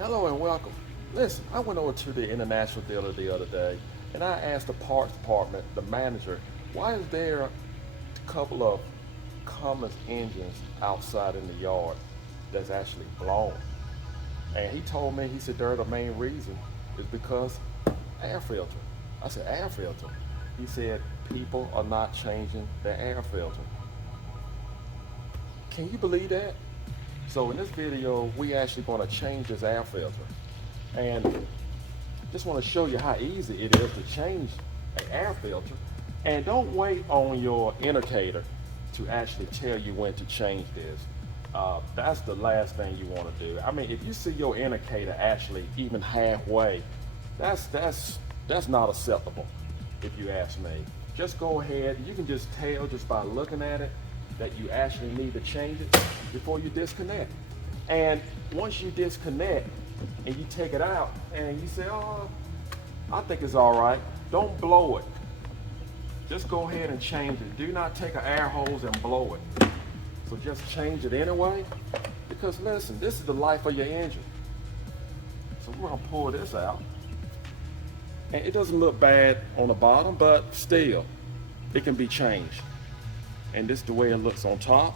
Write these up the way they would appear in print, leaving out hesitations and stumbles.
Hello and welcome. Listen, I went over to the international dealer the other day and I asked the parts department, the manager, why is there a couple of Cummins engines outside in the yard that's actually blown? And he told me, he said, they're the main reason is because air filter. I said, air filter? He said, people are not changing the air filter. Can you believe that? So in this video, we actually going to change this air filter. And just want to show you how easy it is to change an air filter. And don't wait on your indicator to actually tell you when to change this. That's the last thing you want to do. I mean, if you see your indicator actually even halfway, that's not acceptable, if you ask me. Just go ahead. You can just tell just by looking at it that you actually need to change it before you disconnect. And once you disconnect and you take it out and you say, oh, I think it's all right, don't blow it. Just go ahead and change it. Do not take an air hose and blow it. So just change it anyway, because listen, this is the life of your engine. So we're gonna pull this out. And it doesn't look bad on the bottom, but still, it can be changed. And this is the way it looks on top.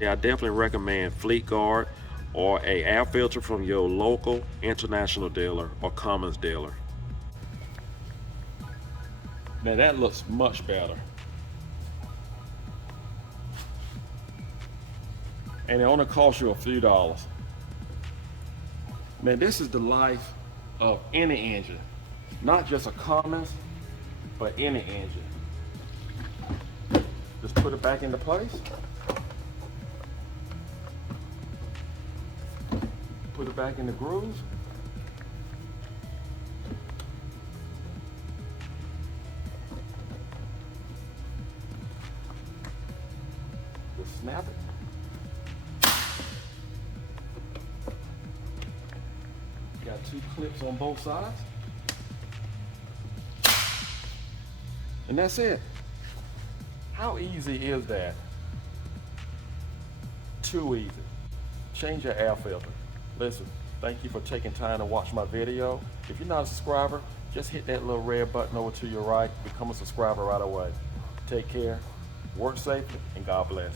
Yeah, I definitely recommend Fleet Guard or a air filter from your local international dealer or Cummins dealer. Now that looks much better. And it only costs you a few dollars. Man, this is the life of any engine. Not just a Cummins, but any engine. Just put it back into place. Put it back in the grooves. Just snap it. Got two clips on both sides. And that's it. How easy is that? Too easy. Change your air filter. Listen, thank you for taking time to watch my video. If you're not a subscriber, just hit that little red button over to your right. Become a subscriber right away. Take care, work safely, and God bless.